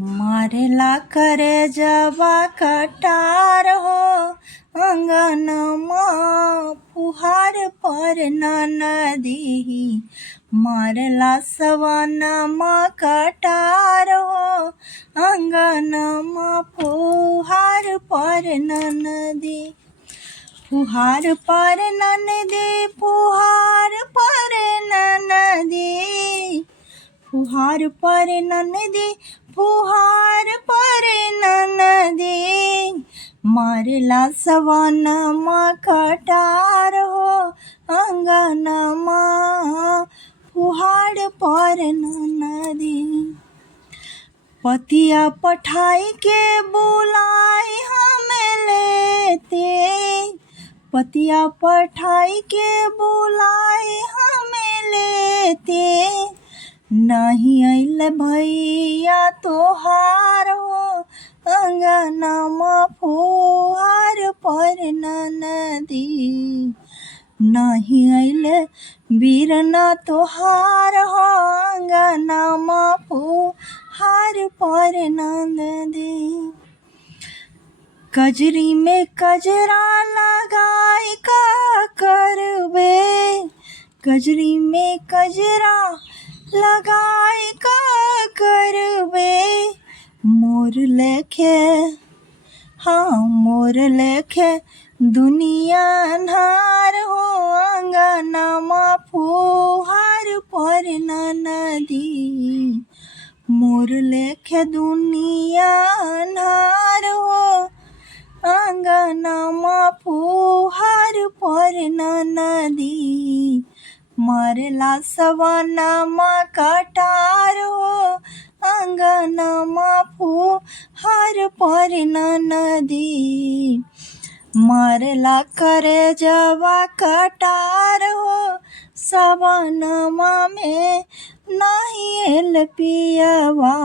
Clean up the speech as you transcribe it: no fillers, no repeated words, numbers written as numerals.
मारेला करे जबा कटार हो अंगनमा फुहार पर नदी। मारेला सवनमा कटार हो अंगनमा फुहार पर नदी। फुहार पर नदी फुहार पर नदी। फुहार पर नदी फुहार पर नदी। मारेला सवनमा कटार हो अंगनमा फुहार पर नदी। पतिया पठाई के बुलाई हमें लेते। पतिया पठाई के बुलाई हमें लेते। नहीं आइल भैया तोहार हो अंगनमा फुहार पर नदी। नहीं आइल बीरना तोहार हो अंगनमा फुहार पर नदी। कजरी में कजरा लगाई का करबे। कजरी में कजरा लगाई का करबे। मोर लेखे हाँ मोर लेखे दुनिया अन्हार हो अंगनमा फुहार पर नदी। मोर लेखे दुनिया अन्हार हो अंगनमा फुहार पर नदी। मारेला सवनमा कटार हो अंगनमा फुहार पर नदी। मारेला करे जबा कटार हो सवनमा में नहीं एल पियवा।